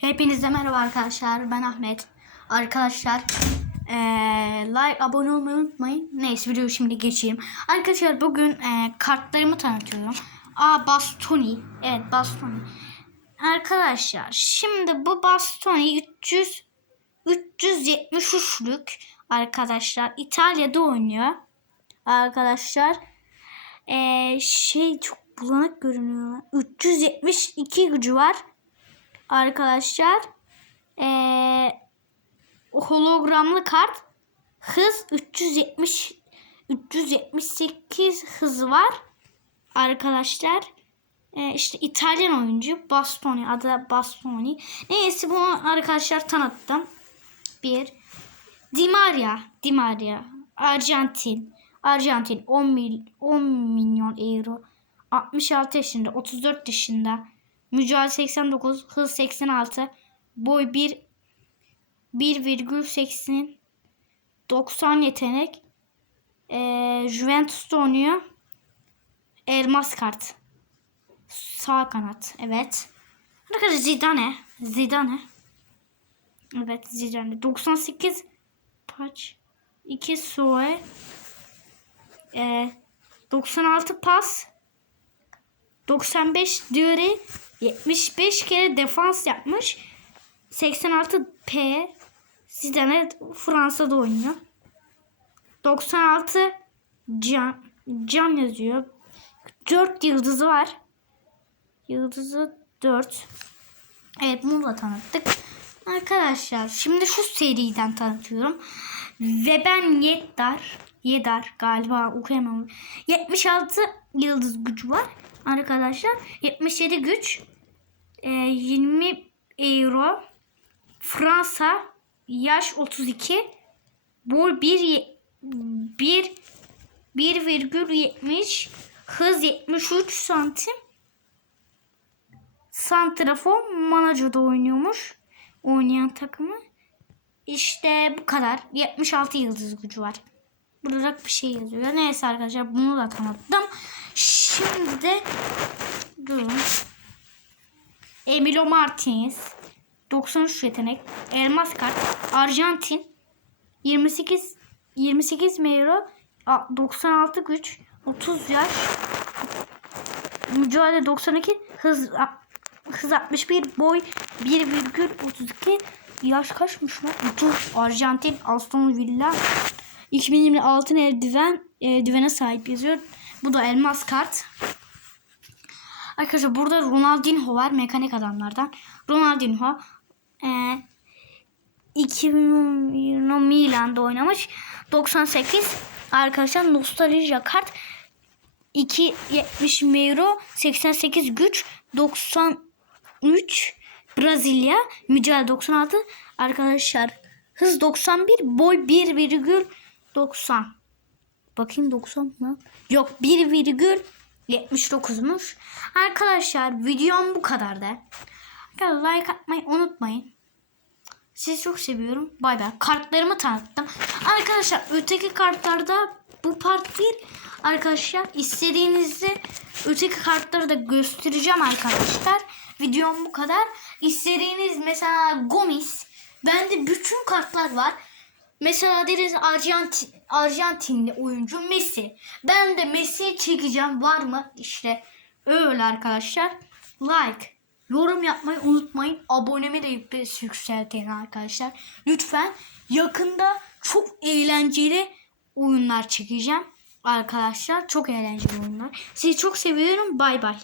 Hepinize merhaba arkadaşlar. Ben Ahmet. Arkadaşlar eee, like, abone olmayı unutmayın. Neyse videoyu şimdi geçeyim. Arkadaşlar bugün eee, kartlarımı tanıtıyorum. A Bastoni. Evet Bastoni. Arkadaşlar şimdi bu Bastoni 300 373'lük arkadaşlar İtalya'da oynuyor. Arkadaşlar eee, şey çok bulanık görünüyor. 372 gücü var arkadaşlar. Ee, hologramlı kart hız 370 378 hızı var arkadaşlar. Ee, işte İtalyan oyuncu Bastoni adı Bastoni. Neyse bunu arkadaşlar tanıttım. Bir Di Maria Di Maria Arjantin Arjantin 10, mil, 10 milyon euro 66 yaşında 34 yaşında Mücadele 89, hız 86, boy 1 1,80 90 yetenek. Ee, Juventus'ta oynuyor. Elmas kart. Sağ kanat. Evet. Arkadaşlar Zidane. Zidane. Evet Zidane. 98 paç. 2 soe. Ee, 96 pas. 95 Diori 75 kere defans yapmış. 86 P Zidane Fransa'da oynuyor. 96 Can, Can yazıyor. 4 yıldızı var. Yıldızı 4. Evet bunu da tanıttık. Arkadaşlar şimdi şu seriden tanıtıyorum. Ve ben Yeddar Yedar galiba okuyamam. 76 yıldız gücü var arkadaşlar. 77 güç. E, 20 euro. Fransa yaş 32. Boy 1 1 1,70 hız 73 santim. Santrafor Manaca'da oynuyormuş. Oynayan takımı. İşte bu kadar. 76 yıldız gücü var. Burada bir şey yazıyor. Neyse arkadaşlar bunu da tanıttım. Şimdi de durun. Emilio Martinez 93 yetenek. Elmas kart. Arjantin 28 28 euro 96 güç 30 yaş mücadele 92 hız hız 61 boy 1,32 yaş kaçmış lan 30 Arjantin Aston Villa 2020 altın eldiven eldivene sahip yazıyor. Bu da elmas kart. Arkadaşlar burada Ronaldinho var. Mekanik adamlardan. Ronaldinho e, 2020 Milan'da oynamış. 98 arkadaşlar nostalji kart 2.70 euro 88 güç 93 Brezilya mücadele 96 arkadaşlar hız 91 boy 1,90 bakayım 90 mı yok 1,79'muş arkadaşlar videom bu kadardı like atmayı unutmayın sizi çok seviyorum. Bay bay. Kartlarımı tanıttım. Arkadaşlar öteki kartlarda bu part 1 arkadaşlar istediğinizde öteki kartları da göstereceğim arkadaşlar. Videom bu kadar. İstediğiniz mesela Gomis. Bende bütün kartlar var. Mesela deriz Arjantin, Arjantinli oyuncu Messi. Ben de Messi'yi çekeceğim. Var mı? İşte öyle arkadaşlar. Like. Yorum yapmayı unutmayın. Abonemi de yükseltin arkadaşlar. Lütfen yakında çok eğlenceli oyunlar çekeceğim. Arkadaşlar çok eğlenceli oyunlar. Sizi çok seviyorum. Bay bay.